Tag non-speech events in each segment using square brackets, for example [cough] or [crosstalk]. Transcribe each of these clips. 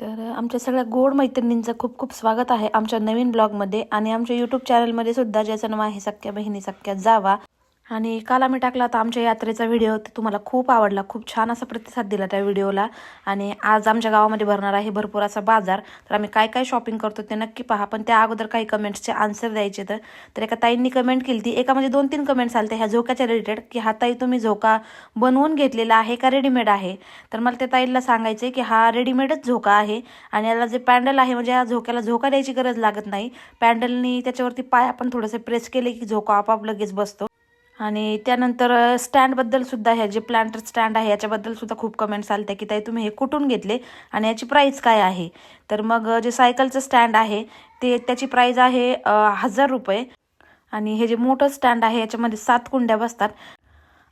तर आमच्या सगळ्या गोड मैत्रिणींचं खूप खूप स्वागत आहे आमच्या नवीन ब्लॉगमध्ये आणि आमच्या यूट्यूब चॅनलमध्ये सुद्धा ज्याचं नाव आहे सख्या बहिणी सख्या जावा. आणि काल आम्ही टाकला होता आमच्या यात्रेचा व्हिडिओ तर तुम्हाला खूप आवडला. खूप छान असा प्रतिसाद दिला त्या व्हिडिओला. आणि आज आमच्या गावामध्ये भरणार आहे भरपूर असा बाजार. तर आम्ही काय काय शॉपिंग करतो ते नक्की पहा. पण त्या अगोदर काही कमेंट्सचे आन्सर द्यायचे तर. एका ताईंनी कमेंट केली ती. एका म्हणजे दोन तीन कमेंट्स आले ह्या झोक्याच्या रिलेटेड की हा ताई तुम्ही झोका बनवून घेतलेला आहे का रेडीमेड आहे? तर मला त्या ताईला सांगायचं की हा रेडीमेडच झोका आहे. आणि याला जे पॅन्डल आहे म्हणजे या झोक्याला झोका द्यायची गरज लागत नाही. पॅन्डलनी त्याच्यावरती पाय आपण थोडंसं प्रेस केले की झोका आपाप लगेच बसतो. आणि त्यानंतर स्टँडबद्दल सुद्धा ह्या जे प्लांटर स्टँड आहे याच्याबद्दल सुद्धा खूप कमेंट्स आले की ताई तुम्ही हे कुठून घेतले आणि याची प्राईस काय आहे? तर मग जे सायकलचं स्टँड आहे ते त्याची प्राईज आहे हजार रुपये. आणि हे जे मोठं स्टँड आहे याच्यामध्ये सात कुंड्या बसतात.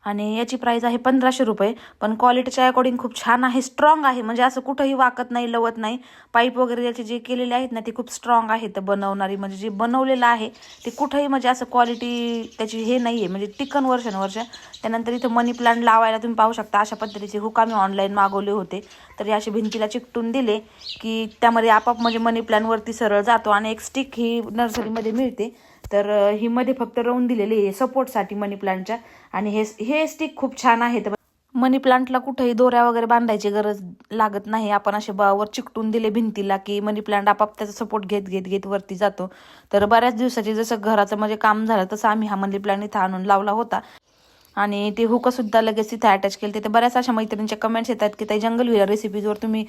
आणि याची प्राईस आहे पंधराशे रुपये. पण क्वालिटीच्या अकॉर्डिंग खूप छान आहे स्ट्रॉंग आहे. म्हणजे असं कुठंही वाकत नाही लवत नाही. पाईप वगैरे याचे जे केलेले आहेत ना ते खूप स्ट्रॉंग आहेत बनवणारी. म्हणजे जे बनवलेलं आहे ते कुठंही म्हणजे असं क्वालिटी त्याची हे नाही आहे म्हणजे टिकन वर्षानुवर्ष. त्यानंतर इथं मनी प्लांट लावायला तुम्ही पाहू शकता. अशा पद्धतीचे हुक आम्ही ऑनलाईन मागवले होते. तर हे असे भिंतीला चिकटून दिले की त्यामध्ये आपाप म्हणजे मनी प्लॅनवरती सरळ जातो आणि एक स्टिक ही नर्सरीमध्ये मिळते. तर ही मध्ये फक्त राहून दिलेली आहे सपोर्टसाठी मनी प्लांटच्या. आणि हे हे स्टिक खूप छान आहेत. मनी प्लांटला कुठेही दोऱ्या वगैरे बांधायची गरज लागत नाही. आपण असे बावर चिकटून दिले भिंतीला की मनी प्लांट आपाप त्याचा सपोर्ट घेत घेत घेत वरती जातो. तर बऱ्याच दिवसाचे जसं घराचं म्हणजे काम झालं तसं आम्ही हा मनी प्लांट इथं आणून लावला होता. आणि ते हुकसुद्धा लगेच तिथे अटॅच केले तिथे बऱ्याच अशा मैत्रिणींच्या कमेंट्स येतात की ताई जंगल विला रेसिपीजवर तुम्ही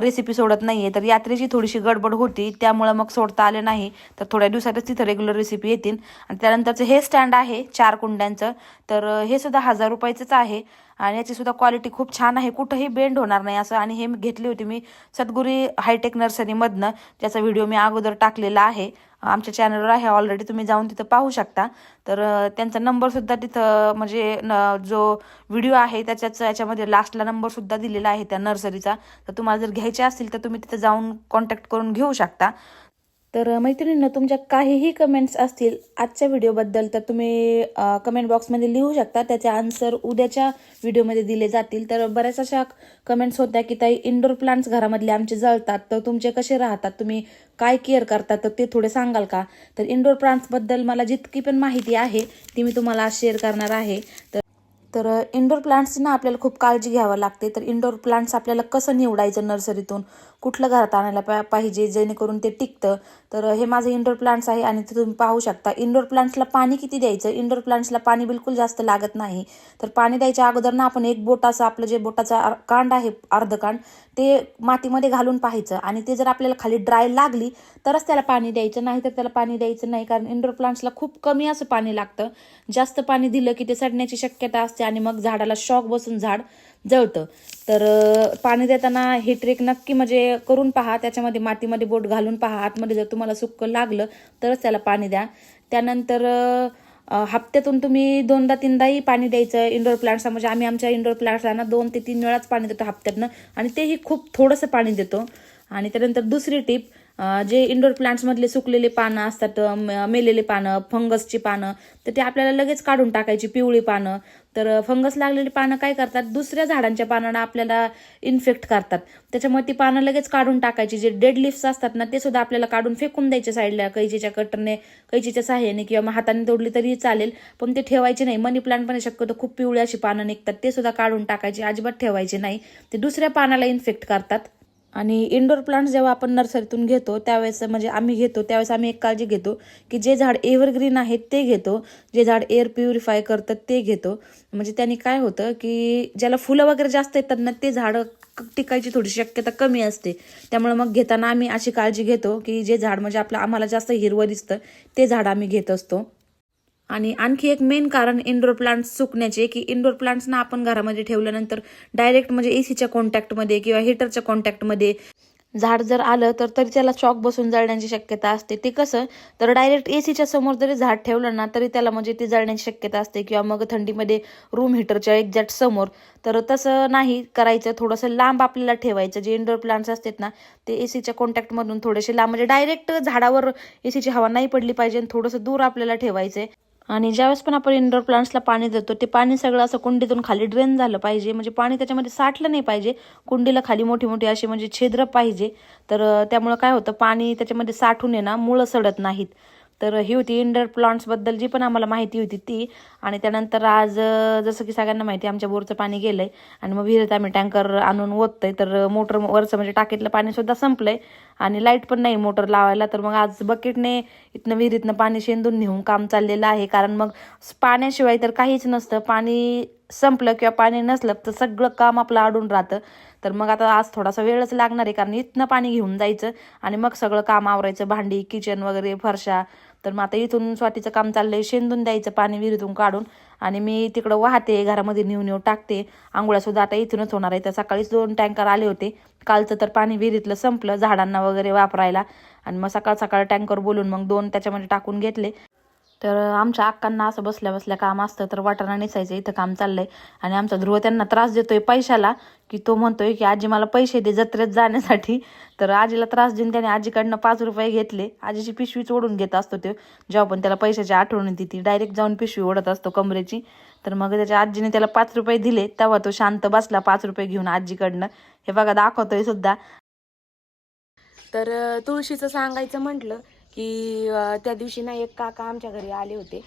रेसिपी सोडत नाही आहे तर यात्रेची थोडीशी गडबड होती. त्यामुळं मग सोडता आले नाही. तर थोड्या दिवसातच तिथं रेग्युलर रेसिपी येतील. आणि त्यानंतरचं हे स्टँड आहे चार कुंड्यांचं. तर हे सुद्धा हजार रुपयाचंच आहे. आणि याची सुद्धा क्वालिटी खूप छान आहे. कुठंही बेंड होणार नाही असं. आणि हे घेतली होती मी सद्गुरी हायटेक नर्सरीमधनं ज्याचा व्हिडिओ मी अगोदर टाकलेला आहे. आमच्या चॅनलवर आहे. ऑलरेडी तुम्ही जाऊन तिथं पाहू शकता. तर त्यांचा नंबरसुद्धा तिथं म्हणजे न जो व्हिडिओ आहे त्याच्याच याच्यामध्ये लास्टला नंबरसुद्धा दिलेला आहे त्या नर्सरीचा तर तुम्हाला जर घ्यायचे असतील तर तुम्ही तिथं जाऊन कॉन्टॅक्ट करून घेऊ शकता. तर मैत्रिणींना तुमच्या काहीही कमेंट्स असतील आजच्या व्हिडिओबद्दल तर तुम्ही कमेंट बॉक्समध्ये लिहू शकता. त्याचे आन्सर उद्याच्या व्हिडिओमध्ये दिले जातील. तर बऱ्याच अशा कमेंट्स होत्या की ताई इंडोर प्लांट्स घरामधले आमचे जळतात. तर तुमचे कसे राहतात? तुम्ही काय केअर करतात तर ते थोडे सांगाल का? तर इंडोर प्लांट्सबद्दल मला जितकी पण माहिती आहे ती मी तुम्हाला शेअर करणार आहे. तर तर इंडोर प्लांट्सची ना आपल्याला खूप काळजी घ्यावं लागते. तर इंडोर प्लांट्स आपल्याला कसं निवडायचं नर्सरीतून कुठलं घरात आणायला पा पाहिजे जेणेकरून ते टिकतं? तर हे माझं इंडोर प्लांट्स आहे आणि ते तुम्ही पाहू शकता. इंडोर प्लांट्सला पाणी किती द्यायचं? इंडोर प्लांट्सला पाणी बिलकुल जास्त लागत नाही. तर पाणी द्यायच्या अगोदर ना आपण एक बोटाचं आपलं जे बोटाचा कांड आहे अर्धकांड ते मातीमध्ये घालून पाहायचं. आणि ते जर आपल्याला खाली ड्राय लागली तरच त्याला पाणी द्यायचं. नाही तर त्याला पाणी द्यायचं नाही कारण इंडोर प्लांट्सला खूप कमी असं पाणी लागतं. जास्त पाणी दिलं की ते सडण्याची शक्यता असते. आणि मग झाडाला शॉक बसून झाड जळतं. तर पाणी देताना हे ट्रेक नक्की म्हणजे करून पहा. त्याच्यामध्ये मातीमध्ये बोट घालून पहा. आतमध्ये जर तुम्हाला सुक्क लागलं तरच त्याला पाणी द्या. त्यानंतर हप्त्यातून तुम्ही दोनदा तीनदाही पाणी द्यायचं इंडोर प्लांट्सला म्हणजे आम्ही आमच्या इंडोर प्लांट्सला ना दोन ते तीन वेळाच पाणी देतो हप्त्यातनं. आणि तेही खूप थोडंसं पाणी देतो. आणि त्यानंतर दुसरी टीप जे इंडोर प्लांट्समधले सुकलेले पानं असतात म- मेलेले पानं फंगसची पानं तर ते आपल्याला लगेच काढून टाकायची पिवळी पानं. तर फंगस लागलेली पानं काय करतात? दुसऱ्या झाडांच्या पानांना आपल्याला इन्फेक्ट करतात. त्याच्यामुळे ती पानं लगेच काढून टाकायची. जे डेड लिफ्ट असतात ना ते सुद्धा आपल्याला काढून फेकून द्यायचे साईडला कैचीच्या कटरने कैचीच्या साह्याने किंवा मग हाताने तोडली तरी चालेल पण ते ठेवायचे नाही. मनी प्लांट पण शक्यतो खूप पिवळी अशी पानं निघतात ते सुद्धा काढून टाकायचे अजिबात ठेवायचे नाही. ते दुसऱ्या पानाला इन्फेक्ट करतात. आणि इंडोर प्लांट्स जेव्हा आपण नर्सरीतून घेतो त्यावेळेस म्हणजे आम्ही घेतो त्यावेळेस आम्ही एक काळजी घेतो की जे झाड एव्हरग्रीन आहेत ते घेतो जे झाड एअर प्युरिफाय करतात ते घेतो. म्हणजे त्यांनी काय होतं की ज्याला फुलं वगैरे जास्त येतात ना ते झाडं टिकायची थोडी शक्यता कमी असते. त्यामुळे मग घेताना आम्ही अशी काळजी घेतो की जे झाड म्हणजे आपलं आम्हाला जास्त हिरवं दिसतं ते झाड आम्ही घेत असतो. आणि आणखी एक मेन कारण इंडोर प्लांट्स सुकण्याचे की इंडोर प्लांट्सना आपण घरामध्ये ठेवल्यानंतर डायरेक्ट म्हणजे एसीच्या कॉन्टॅक्टमध्ये किंवा हिटरच्या कॉन्टॅक्टमध्ये झाड जर आलं तर तरी त्याला चॉक बसून जळण्याची शक्यता असते. ते कसं तर डायरेक्ट एसीच्या समोर जरी झाड ठेवलं ना तरी त्याला म्हणजे ती जळण्याची शक्यता असते. किंवा मग थंडीमध्ये रूम हिटरच्या एक्झॅक्ट समोर. तर तसं नाही करायचं. थोडंसं लांब आपल्याला ठेवायचं. जे इंडोर प्लांट्स असतात ना ते एसीच्या कॉन्टॅक्टमधून थोडेसे लांब. म्हणजे डायरेक्ट झाडावर एसीची हवा नाही पडली पाहिजे आणि थोडंसं दूर आपल्याला ठेवायचं आणि ज्यावेळेस पण आपण इंडोर प्लांट्सला पाणी देतो ते पाणी सगळं असं कुंडीतून खाली ड्रेन झालं पाहिजे. म्हणजे पाणी त्याच्यामध्ये साठलं नाही पाहिजे. कुंडीला खाली मोठी मोठी अशी म्हणजे छिद्र पाहिजे. तर त्यामुळं काय होतं पाणी त्याच्यामध्ये साठून आहे ना मुळं सडत नाहीत. तर ही होती इंडर प्लांट्सबद्दल जी पण आम्हाला माहिती होती ती. आणि त्यानंतर आज जसं की सगळ्यांना माहिती आहे, आमच्या बोरचं पाणी गेलंय. आणि मग विहिरीत आम्ही टँकर आणून ओततोय. तर मोटर वरचं म्हणजे टाकीतलं पाणी सुद्धा संपलंय. आणि लाइट पण नाही मोटर लावायला. तर मग आज बकेटने इथनं विहिरीतनं पाणी शेंदून नेऊन काम चाललेलं आहे. कारण मग पाण्याशिवाय तर काहीच नसतं. पाणी संपलं किंवा पाणी नसलं तर सगळं काम आपलं अडून राहतं. तर मग आता आज थोडासा वेळच लागणार आहे. कारण इथनं पाणी घेऊन जायचं. आणि मग सगळं काम आवरायचं. भांडी किचन वगैरे फरशा तर मग आता इथून स्वातीचं काम चाललंय शेंदून द्यायचं पाणी विहिरीतून काढून आणि मी तिकडं वाहते घरामध्ये नेऊन नेऊ टाकते. आंघोळ्यासुद्धा आता इथूनच होणार आहे. तर सकाळीच दोन टँकर आले होते. कालचं तर पाणी विहिरीतलं संपलं झाडांना वगैरे वापरायला. आणि मग सकाळ सकाळ टँकर बोलून मग दोन त्याच्यामध्ये टाकून घेतले. तर आमच्या अक्कांना असं बसल्या बसल्या काम असतं तर वाटाणा नेसायचं इथं काम चाललंय. आणि आमचा ध्रुव त्यांना त्रास देतोय पैशाला की तो म्हणतोय की आजी मला पैसे दे जत्रेत जाण्यासाठी. तर आजीला त्रास देऊन त्याने आजीकडनं पाच रुपये घेतले. आजीची पिशवीच ओढून घेत असतो तो. जेव्हा पण त्याला पैशाची आठवण येते ती डायरेक्ट जाऊन पिशवी ओढत असतो कमरेची. तर मग त्याच्या आजीने त्याला पाच रुपये दिले. तेव्हा तो शांत बसला पाच रुपये घेऊन आजीकडनं. हे बघा दाखवतोय सुद्धा. तर तुळशीचं सांगायचं म्हटलं की त्या दिवशी ना एक काका आमच्या घरी आले होते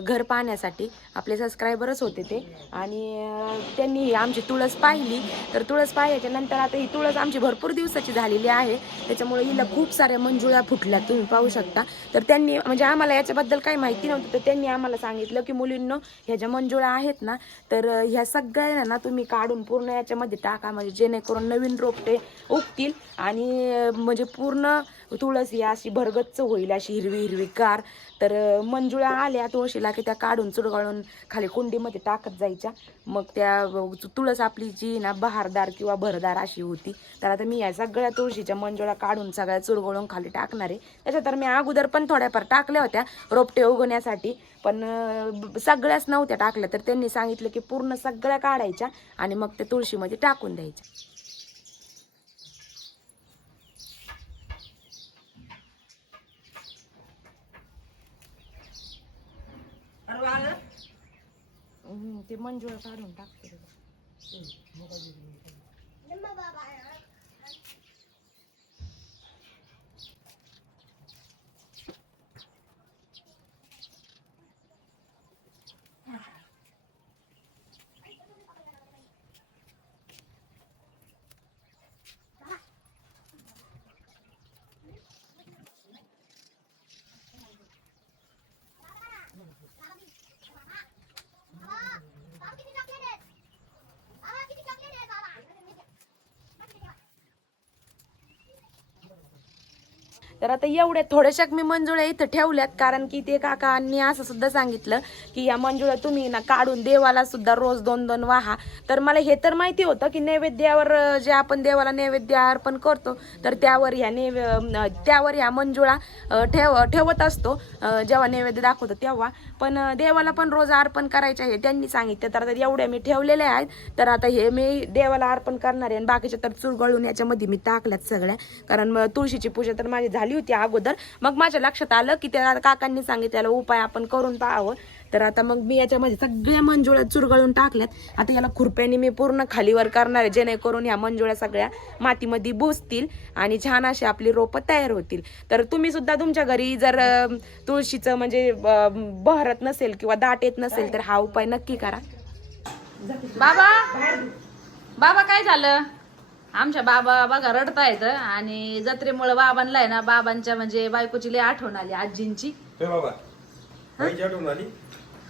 घर पाहण्यासाठी. आपले सबस्क्रायबरच होते ते. आणि त्यांनी ही आमची तुळस पाहिली. तर तुळस पाहिल्याच्या नंतर आता ही तुळस आमची भरपूर दिवसाची झालेली आहे. त्याच्यामुळे हिला खूप साऱ्या मंजुळा फुटल्या तुम्ही पाहू शकता. तर त्यांनी म्हणजे आम्हाला याच्याबद्दल काही माहिती नव्हतं. तर त्यांनी आम्हाला सांगितलं की मुलींनो ह्या ज्या मंजुळा आहेत ना तर ह्या सगळ्या ना तुम्ही काढून पूर्ण याच्यामध्ये टाका. म्हणजे जेणेकरून नवीन रोपटे उगतील. आणि म्हणजे पूर्ण तुळस ही अशी भरगच्च होईल अशी हिरवी हिरवी कार तर मंजुळा आल्या तुळशीला की त्या काढून चुरगाळून खाली कुंडीमध्ये टाकत जायच्या. मग त्या तुळस आपली जी ना बहारदार किंवा भरदार अशी होती. तर आता मी या सगळ्या तुळशीच्या मंजुळा काढून सगळ्या चुरगळून खाली टाकणार. आहे त्याच्या तर मी अगोदर पण थोड्याफार टाकल्या होत्या रोपटे उगवण्यासाठी. पण सगळ्याच नव्हत्या टाकल्या. तर त्यांनी सांगितलं की पूर्ण सगळ्या काढायच्या आणि मग त्या तुळशीमध्ये टाकून द्यायच्या. हम्म, ते मंजुळा काढून टाकते तर आता एवढ्या थोड्याशा मी मंजुळ्या इथं ठेवल्यात कारण की ते काकांनी असं सुद्धा सांगितलं की या मंजुळ्या तुम्ही ना काढून देवाला सुद्धा रोज दोन दोन वाहा. तर मला हे तर माहिती होतं की नैवेद्यावर जे आपण देवाला नैवेद्य अर्पण करतो तर त्यावर ह्या नैवे त्यावर ह्या मंजुळा ठेव ठेवत असतो जेव्हा नैवेद्य दाखवतो तेव्हा. पण देवाला पण रोज अर्पण करायचे आहे त्यांनी सांगितलं. तर आता एवढ्या मी ठेवलेल्या आहेत. तर आता हे मी देवाला अर्पण करणार आहे आणि बाकीच्या तर चुरगळून याच्यामध्ये मी टाकल्यात सगळ्या. कारण मग तुळशीची पूजा तर माझी झाली होती. अगोदर. मग माझ्या लक्षात आलं की त्या काकांनी सांगितलेला उपाय आपण करून पाहावं. तर आता मग मी याच्यामध्ये सगळ्या मंजुळ्या चुरगळून टाकल्यात. आता याला खुरप्याने मी पूर्ण खालीवर करणार आहे जेणेकरून ह्या मंजुळ्या सगळ्या मातीमध्ये बुजतील आणि छान अशी आपली रोपं तयार होतील. तर तुम्ही सुद्धा तुमच्या घरी जर तुळशीचं म्हणजे बहरत नसेल किंवा दाट येत नसेल तर हा उपाय नक्की करा. बाबा! बाबा काय झालं? आमच्या बाबा बघा रडतायत आणि जत्रेमुळे बाबांना आहे ना बाबांच्या म्हणजे बायकोची लय आठवण आली आजींची. हे बाबा बाईची आठवण आली?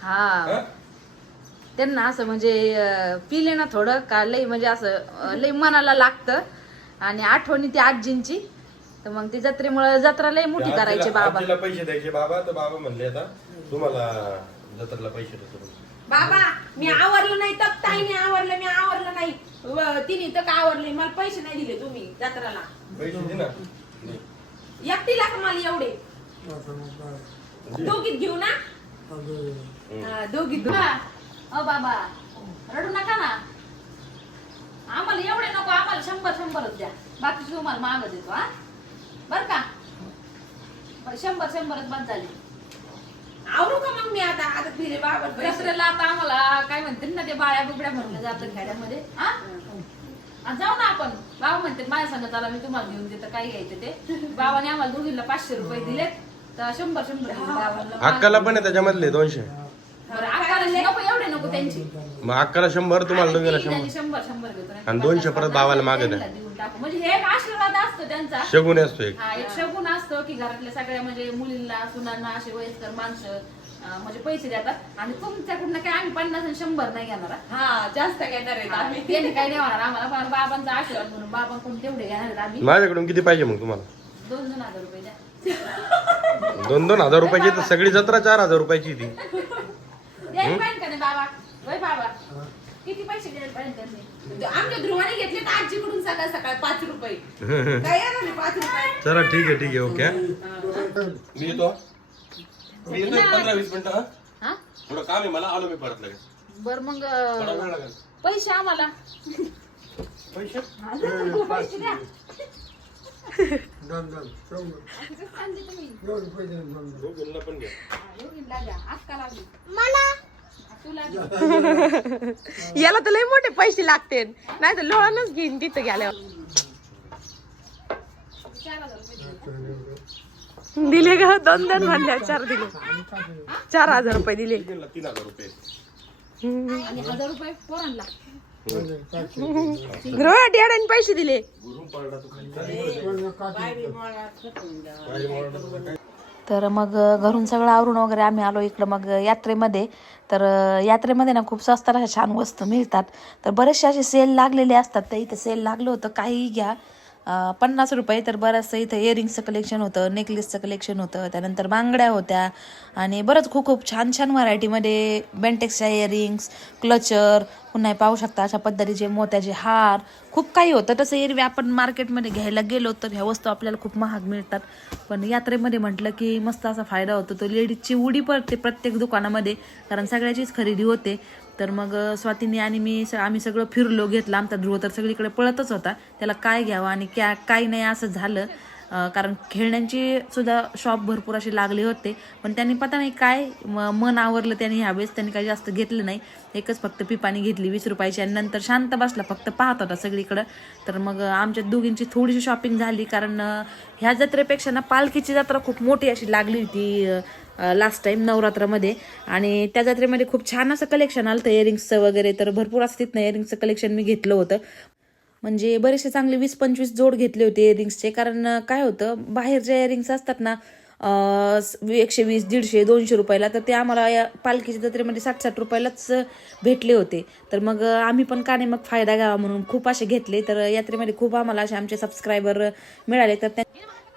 हा. हा? त्यांना असं म्हणजे अं, पिले ना थोडं का लय म्हणजे असं अं, लय मनाला लागतं. आणि आठवणी ती आजींची. तर मग ती जत्रेमुळे जत्रा लय मोठी करायची बाबा. आजीला पैसे द्यायचे बाबा तर बाबा म्हणले आता तुम्हाला जत्रेला पैसे देतो. बाबा मी आवरलं नाही तर ताईने आवरलं मी आवरलं नाही व- तिने तर का आवरले मला पैसे नाही दिले तुम्ही जत्राला. पैसे दे ना. दे. एकटीला का मला एवढे. दोघीत घेऊ ना? हा, दोघीत घेऊ. अ बाबा रडू नका ना. आम्हाला एवढे नको आम्हाला शंभर शंभरच द्या. बाकीची तुम्हाला माग देतो हा? बर का? बरं, शंभर शंभरच बाद झाले. आवरू का मग मी आता? आता दिले बाबा दसऱ्याला आता आम्हाला काय म्हणते ना ते बाळ्या बुबड्या म्हणलं जातं खेड्यामध्ये हा? जाऊ ना आपण बाबा म्हणते माझ्या सांगत आला मी तुम्हाला घेऊन देतो काय घ्यायचं ते बाबाने आम्हाला दोघीला पाचशे रुपये दिले तर शंभर शंभर दिले बाबांना. अक्काला पण आहे त्याच्यामधले दोनशे बरं, नको एवढे नको त्यांची मग अक्काला शंभर तुम्हाला दोघीला आणि शंभर शंभर शंभर घेतो नाही. आणि दोनशे परत बाबाला मागे द्या. त्यांना देऊन टाकू. म्हणजे हे एक आशीर्वाद असतो त्यांचा शगुन असतो एक हा एक शगुन असतो की घरातल्या सगळ्या म्हणजे मुलींना सुनांना असे वयस्कर माणसं म्हणजे पैसे देतात. आणि तुमच्याकडनं काय आम्ही पन्नास आणि शंभर नाही घेणार हा. हा जास्त घेणार आहेत आम्ही. त्यांनी काही नाही होणार. आम्हाला पण बाबांचा आशीर्वाद म्हणून बाबांकडून तेवढे घेणार आहेत आम्ही. माझ्याकडून किती पाहिजे मग तुम्हाला? दोन दोन हजार रुपये द्या. दोन दोन हजार रुपयाची तर सगळी जत्रा चार हजार रुपयाची ती. द्यायला पाहिजे का नाही बाबा. वय बाबा. किती पैसे द्यायला पाहिजे त्यांनी? आमच्या ध्रुवाने घेतले तर आजीकडून सकाळ सकाळ पाच रुपये. [laughs] काय येणार नाही पाच रुपये. चला ठीक आहे ठीक आहे ओके. मी येतो. मी येतो एक पंधरा वीस मिनिटं हा? हा? थोडं काम आहे मला आलो मी परत लगेच. बर मग थोडा अं, वेळ लागेल. पैसे आम्हाला. पैसे? पैसे द्या. दोघींना पण घ्या. दोघींना द्या. अक्काला द्या. तुला द्या. याला तर लय मोठे पैसे लागते. नाही तर लोळानच घेईन तिथं गेल्यावर. चार हजार रुपये द्या. दिले का? दोन दोन म्हणल्या चार दिले. चार हजार रुपये दिले. तीन हजार रुपये आणि हजार रुपये पोरांना डेडाने पैसे दिले. तर मग घरून सगळं आवरून वगैरे आम्ही आलो इकडं मग यात्रेमध्ये. तर यात्रेमध्ये ना खूप स्वस्त छान वस्तू मिळतात. तर बरेचसे असे सेल लागलेले असतात तर इथं सेल लागलं होतं काहीही घ्या. पन्नास रुपये तर बरंचसं इथं इयरिंग्सचं कलेक्शन होतं नेकलेसचं कलेक्शन होतं त्यानंतर बांगड्या होत्या आणि बरंच खूप खूप छान छान व्हरायटीमध्ये बेंटेक्सच्या इयरिंग्स क्लचर पुन्हा पाहू शकता अशा पद्धतीचे मोत्याचे हार खूप काही होतं. तसं एरवी आपण मार्केटमध्ये घ्यायला गेलो तर ह्या वस्तू आपल्याला खूप महाग मिळतात. पण यात्रेमध्ये म्हटलं की मस्त असा फायदा होतो. तो लेडीजची उडी पडते प्रत्येक दुकानामध्ये कारण सगळ्याचीच खरेदी होते. तर मग स्वातीने आणि मी स- आम्ही सगळं फिरलो घेतलं. आमचा ध्रुव तर सगळीकडे पळतच होता. त्याला काय घ्यावं आणि क्या काय नाही असं झालं. कारण खेळण्यांची सुद्धा शॉप भरपूर असे लागले होते. पण त्यांनी पता नाही काय म- मन आवरलं त्यांनी ह्यावेळेस. त्यांनी काही जास्त घेतलं नाही. एकच फक्त पिपाणी घेतली वीस रुपयाची. आणि नंतर शांत बसला फक्त पाहत होता सगळीकडं. तर मग आमच्या दोघींची थोडीशी शॉपिंग झाली. कारण ह्या जत्रेपेक्षा ना पालखीची जत्रा खूप मोठी अशी लागली होती लास्ट टाइम नवरात्रामध्ये. आणि त्या जत्रेमध्ये खूप छान असं कलेक्शन आलं होतं. इयरिंग्सचं वगैरे तर भरपूर असं तिथनं इयरिंग्सचं कलेक्शन मी घेतलं होतं. म्हणजे बरेचसे चांगले वीस पंचवीस जोड घेतले होते इयरिंग्सचे कारण काय होतं बाहेर जे इयरिंग्स असतात ना एकशे वीस दीडशे दोनशे रुपयाला तर ते आम्हाला या पालखीच्या जत्रेमध्ये साठ साठ रुपयालाच भेटले होते. तर मग आम्ही पण का नाही मग फायदा घ्यावा म्हणून खूप असे घेतले. तर यात्रेमध्ये खूप आम्हाला असे आमचे सबस्क्रायबर मिळाले. तर त्या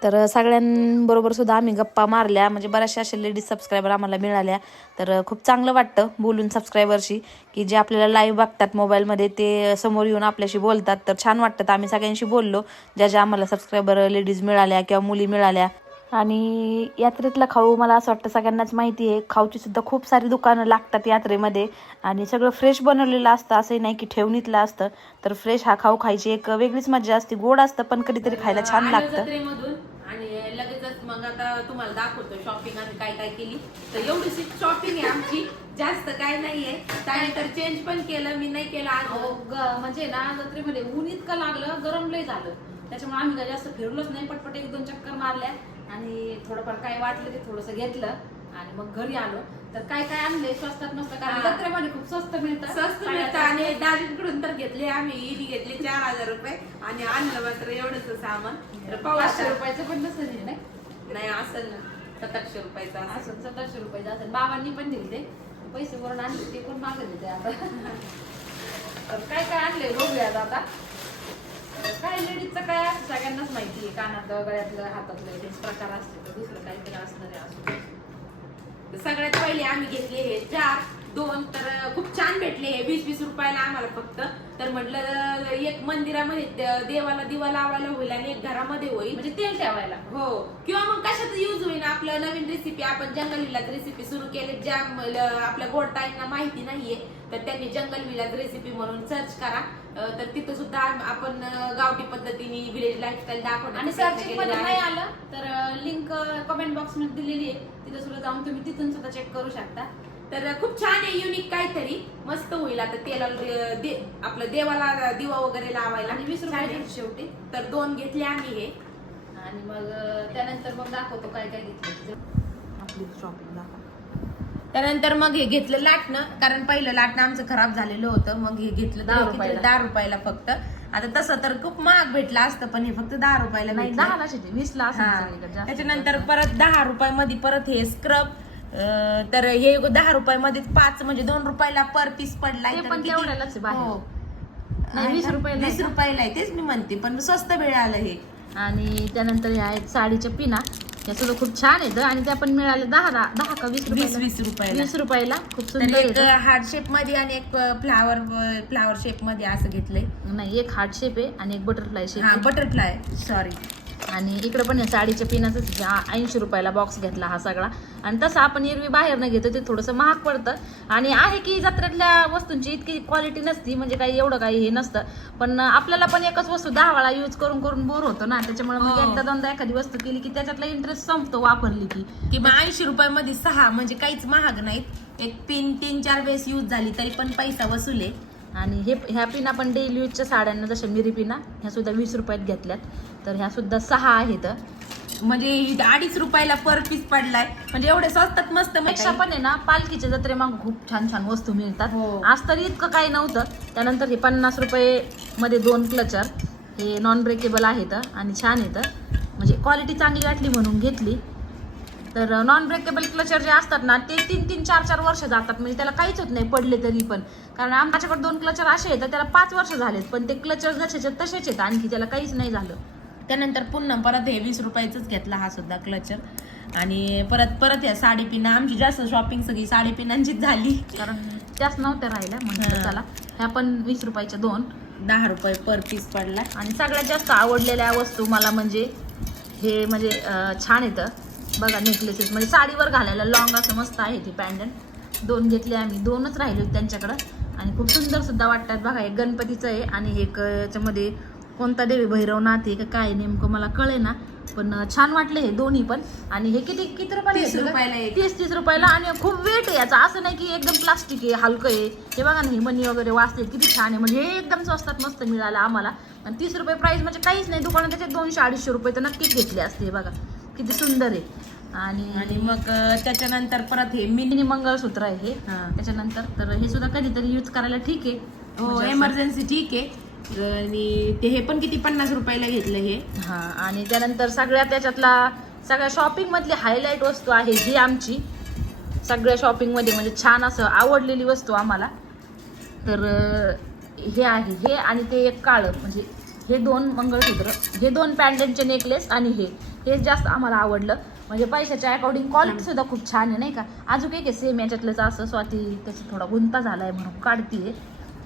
तर सगळ्यांबरोबर सुद्धा आम्ही गप्पा मारल्या. म्हणजे बऱ्याचशा अशा लेडीज सबस्क्रायबर आम्हाला मिळाल्या. तर खूप चांगलं वाटतं बोलून सबस्क्रायबरशी की जे आपल्याला लाईव्ह बघतात मोबाईलमध्ये ते समोर येऊन आपल्याशी बोलतात. तर छान वाटतं. तर आम्ही सगळ्यांशी बोललो. ज्या ज्या आम्हाला सबस्क्रायबर लेडीज मिळाल्या किंवा मुली मिळाल्या आणि यात्रेतला खाऊ मला असं वाटतं सगळ्यांनाच माहिती आहे. खाऊची सुद्धा खूप सारी दुकानं लागतात यात्रेमध्ये. आणि सगळं फ्रेश बनवलेलं असतं असंही नाही की ठेवणीतलं असतं. तर फ्रेश हा खाऊ खायची एक वेगळीच मजा असते. गोड असतं पण कधीतरी खायला छान लागतं. आणि लगेचच मग आता तुम्हाला दाखवतो शॉपिंग आम्ही काय काय केली. तर एवढीशी शॉपिंग आहे आमची. जास्त काय नाहीये. त्याने तर चेंज पण केलं मी नाही केलं आज. म्हणजे ना जत्रेमध्ये ऊन इतकं लागलं गरम लय झालं. त्याच्यामुळे आम्ही जास्त फिरलोच नाही. पटपट एक दोन चक्कर मारल्या. आणि थोडंफार काय वाटलं ते थोडंसं घेतलं आणि मग घरी आलो. तर काय काय आणले स्वस्तात मस्त कारण हा. जत्रेमध्ये खूप स्वस्त मिळतं. स्वस्त मिळतं. आणि दाजींकडून तर घेतले आम्ही. ईडी घेतले चार हजार रुपये. आणि आणलं मात्र एवढंच सामान. तर पाहू पाचशे आता. रुपयाचं पण नसेल हे, नाही? नाही असेल ना. सतराशे रुपयाचं असेल. असं सतराशे रुपयाचं असेल. बाबांनी पण दिले ते पैसे वरून आणले ते पण मागत होते आता तर काय काय आणले बघूयात आता. काय लेडीजचं काय सगळ्यांनाच माहिती आहे. कानातलं गळ्यातलं हातातलं प्रकार असते तर दुसरं काहीतरी असणार असं सगळ्यात पहिले आम्ही घेतले हे चार दोन तर खूप छान भेटले हे. वीस वीस रुपयाला आम्हाला फक्त. तर म्हटलं एक मंदिरामध्ये देवाला दिवा लावायला होईल आणि एक घरामध्ये होईल. म्हणजे तेल ठेवायला. हो. किंवा मग कशाचं यूज होईल आपलं नवीन रेसिपी आपण जंगल विलाज रेसिपी सुरू केली ज्या आपल्या गोडताईंना माहिती नाहीये तर त्यांनी जंगल विलाज रेसिपी म्हणून सर्च करा. तर तिथं सुद्धा आपण गावठी पद्धतीने विलेज लाईफस्टाईल दाखवण्याचा आणि सर्चिंगमध्ये. नाही आलं तर लिंक कमेंट बॉक्समध्ये दिलेली आहे. तिथे सुद्धा जाऊन तुम्ही तिथून सुद्धा चेक करू शकता. तर खूप छान आहे युनिक काहीतरी. मस्त होईल आता तेला दे- दे- आपलं देवाला दिवा वगैरे लावायला. आणि वीस रुपये शेवटी. तर दोन घेतले आम्ही हे. आणि मग त्यानंतर मग दाखवतो काय काय घेतलं. आपली शॉपिंग दाखव त्यानंतर मग हे घेतलं लाटणं कारण पहिलं लाटणं आमचं खराब झालेलं होतं मग हे घेतलं दहा? रुपयाला. दहा रुपयाला फक्त आता तसं तर खूप महाग भेटलं असतं पण हे फक्त दहा रुपयाला नाही. दहा वीस ला असेल हा. सगळीकडे जास्त. त्याच्यानंतर परत दहा रुपयामध्ये परत हे स्क्रब तर हे दहा रुपयामध्ये पाच म्हणजे दोन रुपयाला पर पीस. हो. नाही, वीस रुपयाला वीस? रुपयाला आहे तेच मी म्हणते पण स्वस्त मिळालं हे आणि त्यानंतर ह्या आहेत साडीच्या पिना या सुद्धा खूप छान आहेत आणि त्या पण मिळाल्या दहा दहा का वीस वीस रुपयाला. वीस रुपयाला. वीस रुपयाला. खूप तर सुंदर एक. हार्ट शेपमध्ये आणि एक फ्लावर फ्लावर शेपमध्ये असं घेतलंय. नाही एक हार्ट शेप आहे आणि एक बटरफ्लाय शेप हा आहे. बटरफ्लाय सॉरी आणि इकडे पण या साडीच्या पिनाच ऐंशी रुपयाला बॉक्स घेतला हा सगळा. आणि तसं आपण एरवी बाहेर न घेतो ते थोडंसं महाग पडतं. आणि आहे की जत्रेतल्या वस्तूंची इतकी क्वालिटी नसती म्हणजे काही एवढं काही हे नसतं. पण आपल्याला पण एकच वस्तू दहा वेळा यूज करून करून बोर होतो ना. त्याच्यामुळे मग हो. एकदा दोनदा एखादी वस्तू केली की त्याच्यातला इंटरेस्ट संपतो वापरली की. किंवा ऐंशी रुपयामध्ये सहा म्हणजे काहीच महाग नाहीत. एक पिन तीन चार वेळेस यूज झाली तरी पण पैसा वसूल आहे. आणि हे ह्या पिना पण डेली यूजच्या साड्यांना जशा मिरी पिना ह्या सुद्धा वीस रुपयात घेतल्यात. तर ह्या सुद्धा सहा आहेत. म्हणजे ही अडीच रुपयाला पर पीस पडलाय. म्हणजे एवढे स्वस्तात मस्त पेक्षा पण आहे ना पालखीच्या जत्रेमाग खूप छान छान वस्तू मिळतात. हो. आज तरी इतकं काही नव्हतं. त्यानंतर हे पन्नास रुपये मध्ये दोन क्लचर हे नॉन ब्रेकेबल आहेत आणि छान येतं म्हणजे क्वालिटी चांगली वाटली म्हणून घेतली. तर नॉन ब्रेकेबल क्लचर जे असतात ना ते तीन तीन चार चार वर्ष जातात. म्हणजे त्याला काहीच होत नाही पडले तरी पण. कारण आमच्याकडे दोन क्लचर असे आहेत त्याला पाच वर्ष झालेत. पण ते क्लचर जसेच्या तसेच आहेत. आणखी त्याला काहीच नाही झालं. त्यानंतर पुन्हा परत हे वीस रुपयाचाच घेतला हा सुद्धा क्लचर आणि परत परत या साडी पिना आमची जास्त शॉपिंग सगळी साडी पिनांचीच झाली. कारण त्याच नव्हत्या राहिल्या हा. चला. ह्या पण वीस रुपयाच्या दोन. दहा रुपये पर पीस पडला. आणि सगळ्यात जास्त आवडलेल्या वस्तू मला म्हणजे हे म्हणजे छान येतं. बघा नेकलेसेस म्हणजे साडीवर घालायला लॉंग असं मस्त आहे ती पॅन्डन दोन घेतले आम्ही. दोनच राहिले त्यांच्याकडं. आणि खूप सुंदर सुद्धा वाटतात. बघा एक गणपतीचं आहे आणि एक याच्यामध्ये कोणता देवी भैरवनाथ आहे का काय नेमकं मला कळे ना पण छान वाटले हे दोन्ही पण. आणि हे किती किती रुपयाला तीस. तीस रुपयाला आणि खूप वेट आहे याचा. असं नाही की एकदम प्लास्टिक आहे हलकं आहे. हे बघा ना मनी वगैरे वाचते किती छान आहे. म्हणजे हे एकदम स्वस्तात मस्त मिळालं आम्हाला. आणि तीस रुपये प्राइस म्हणजे काहीच नाही. दुकानात त्याचे दोनशे अडीचशे रुपये तर नक्कीच घेतले असते हे बघा. किती सुंदर आहे. आणि आणि मग त्याच्यानंतर परत हे मिनी मंगळसूत्र आहे हे. त्याच्यानंतर तर हे सुद्धा कधीतरी यूज करायला ठीक आहे. हो म्हणजे असं- एमर्जन्सी ठीक आहे. आणि ते हे पण किती पन्नास रुपयाला घेतलं हे. हा आणि त्यानंतर सगळ्यात त्याच्यातला सगळ्या शॉपिंग मधली हायलाईट वस्तू आहे ही आमची. सगळ्या शॉपिंगमध्ये म्हणजे छान असं आवडलेली वस्तू आम्हाला. तर हे आहे हे आणि ते एक काळं म्हणजे हे दोन मंगळसूत्र हे दोन पॅन्डनचे नेकलेस आणि हे. हे जास्त आम्हाला आवडलं. म्हणजे पैशाच्या अकॉर्डिंग क्वालिटी सुद्धा खूप छान आहे नाही का? अजून एक आहे सेम याच्यातलंच असं स्वाती त्याचा थोडा गुंता झालाय म्हणून काढतीये.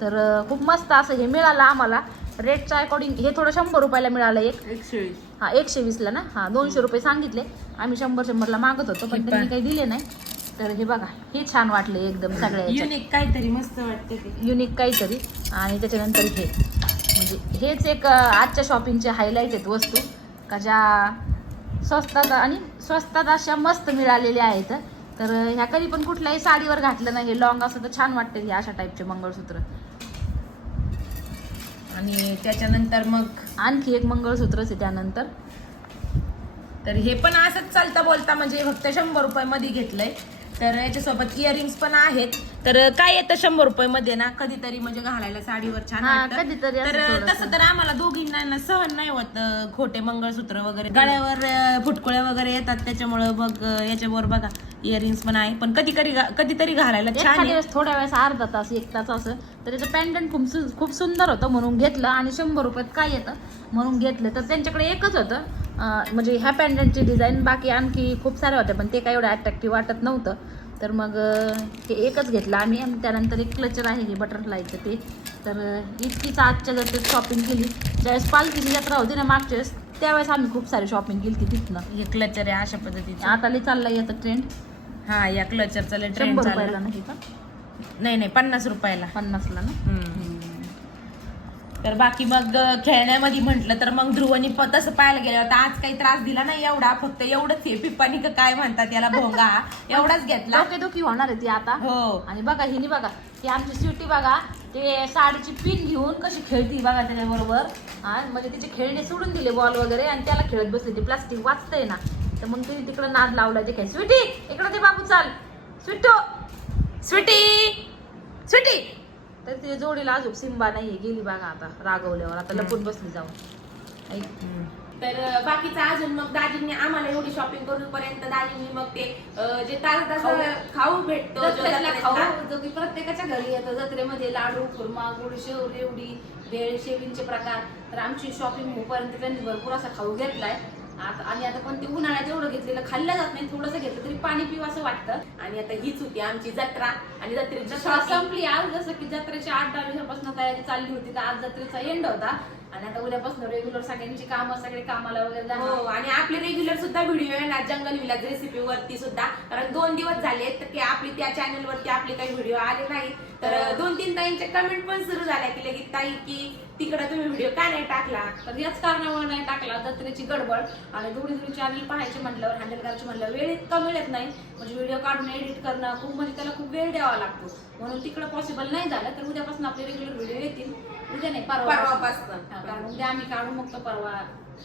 तर खूप मस्त असं हे मिळालं आम्हाला. रेटच्या अकॉर्डिंग हे थोडं शंभर रुपयाला मिळालं एक. एकशे वीस हा एकशे वीसला ना? हा दोनशे रुपये सांगितले. आम्ही शंभर शंभरला मागत होतो पण त्यांनी. काही दिले नाही. तर हे बघा हे छान वाटले एकदम सगळ्या याच्यात. युनिक काहीतरी मस्त वाटते ते. युनिक काहीतरी. आणि त्याच्यानंतर हे. म्हणजे हेच एक आजच्या शॉपिंगचे हायलाईट आहेत वस्तू. का ज्या स्वस्तात आणि स्वस्तात अशा मस्त मिळालेल्या आहेत. तर ह्या कधी पण कुठल्याही साडीवर घातलं नाही हे लॉंग असं तर छान वाटतं हे अशा टाईपचे मंगळसूत्र. आणि त्याच्यानंतर मग आणखी एक मंगळसूत्रच आहे त्यानंतर. तर हे पण असंच चालता बोलता म्हणजे फक्त शंभर रुपये मध्ये घेतलंय. तर याच्यासोबत इयरिंग्स पण आहेत. तर काय येतं शंभर रुपये मध्ये ना कधीतरी म्हणजे घालायला साडीवर छान हा, वाटतं. कधीतरी असं तर थोडंसं. तसं तर आम्हाला दोघींना ना सहन नाही होत अं, खोटे मंगळसूत्र वगैरे. गळ्यावर अं, फुटकुळ्या वगैरे येतात त्याच्यामुळं मग अं, याच्यावर बघा इयरिंग्स पण आहे. पण कधी कधी कधीतरी घालायला छान एखाद्या आहे वेळेस थोड्या वेळेस अर्धा तास एक तास असं. तर त्याचं पॅन्डंट खूप सु- खूप सुंदर होतं म्हणून घेतलं आणि शंभर रुपयात काय येतं म्हणून घेतलं. तर त्यांच्याकडे एकच होतं. म्हणजे ह्या पॅन्डंटची डिझाईन बाकी आणखी खूप साऱ्या होत्या पण ते काय एवढं अट्रॅक्टिव्ह वाटत नव्हतं. तर मग हे एकच घेतलं आम्ही आणि त्यानंतर एक क्लचर आहे हे बटरफ्लायचं ते. तर इतकीच आजच्या जर शॉपिंग केली. ज्यावेळेस पालखीची यात्रा होती ना मागच्या वेळेस त्यावेळेस आम्ही खूप सारी शॉपिंग केली तिथनं. हे क्लचर आहे अशा पद्धतीचे. आता लई चालला येतं ट्रेंड हा या क्लचरचा ट्रेंड शंभर चालला नाही का? नाही नाही पन्नास रुपयाला. पन्नासला ना. तर बाकी मग खेळण्यामध्ये म्हटलं तर मग ध्रुवनी तसं पाहायला गेलं तर आज काही त्रास दिला नाही एवढा फक्त एवढंच आहे. पिप्पानी काय म्हणतात याला भोंगा एवढाच घेतला. डोकेदुखी होणार आहे ती आता. हो. आणि बघा हिनी बघा ती आमची स्वीटी बघा ते साडीची पिन घेऊन कशी खेळती बघा त्याच्याबरोबर. हा म्हणजे तिचे खेळणे सोडून दिले बॉल वगैरे आणि त्याला खेळत बसली. ती प्लास्टिक वाचतंय ना. तर मग तिने तिकडं नाद लावला. ते काय स्वीटी इकडं ते बाबू चाल. स्वीटो स्वीटी स्वीटी. तर तिच्या जोडीला अजून सिंबा नाहीये गेली बघा आता रागवल्यावर. आता लपून बसली जाऊन. ऐक. तर बाकीचं अजून मग दाजींनी आम्हाला एवढी शॉपिंग करून पर्यंत दाजींनी मग ते अं, जे ताजा ताजा खाऊ. भेटतो. खाऊ जो की प्रत्येकाच्या घरी येतो जत्रेमध्ये लाडू खुर्मा गुड शेव रेवडी भेळ शेवींचे प्रकार. तर आमची शॉपिंग होईपर्यंत त्यांनी भरपूर असा खाऊ घेतलाय. आता आणि आता पण ते उन्हाळ्यात एवढं घेतलेलं खाल्लं जात नाही थोडंसं घेतलं तरी पाणी पिऊ असं वाटतं. आणि आता हीच होती आमची जत्रा. आणि जत्रेची जत्रा. संपली आज जसं की जत्रेच्या आठ दहा दिवसापासून तयारी चालली होती तर आज जत्रेचा एंड होता. आणि आता उद्यापासून रेग्युलर सगळ्यांची कामं सगळे कामाला वगैरे हो जाणार आणि आपले रेग्युलर सुद्धा व्हिडिओ येणार जंगल विलाज रेसिपी वरती सुद्धा. कारण दोन दिवस झाले तर की आपली त्या चॅनल वरती आपले काही व्हिडिओ आले नाही तर दोन तीन ताईंचे कमेंट पण सुरू झाल्या की लगेच ताई की तिकडे तुम्ही व्हिडिओ का नाही टाकला? तर याच कारणामुळे नाही टाकला जत्रेची गडबड. आणि थोडी थोडी चॅनल पाहायचे म्हटल्यावर हँडल करायचे म्हटल्यावर वेळ इतका मिळत नाही. म्हणजे व्हिडिओ काढून एडिट करणं खूप म्हणजे त्याला खूप वेळ द्यावा लागतो. म्हणून तिकडं पॉसिबल नाही झालं तर उद्यापासून आपले रेग्युलर व्हिडिओ येतील. उद्या नाही परवा परवापासून. हा, कारण उद्या आम्ही काढू मग तो परवा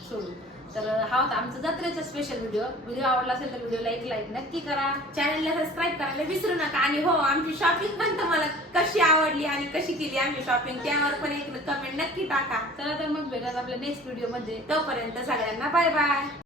सोडू. तर हा होता आमचा जत्रेचा स्पेशल व्हिडिओ व्हिडिओ आवडला असेल तर व्हिडिओला एक लाईक नक्की करा. चॅनलला सबस्क्राईब करायला विसरू नका. आणि हो आमची शॉपिंग पण तुम्हाला कशी आवडली आणि कशी केली आम्ही शॉपिंग त्यावर पण एक कमेंट नक्की टाका. चला तर मग भेटत आपल्या नेक्स्ट व्हिडिओमध्ये. तोपर्यंत सगळ्यांना बाय बाय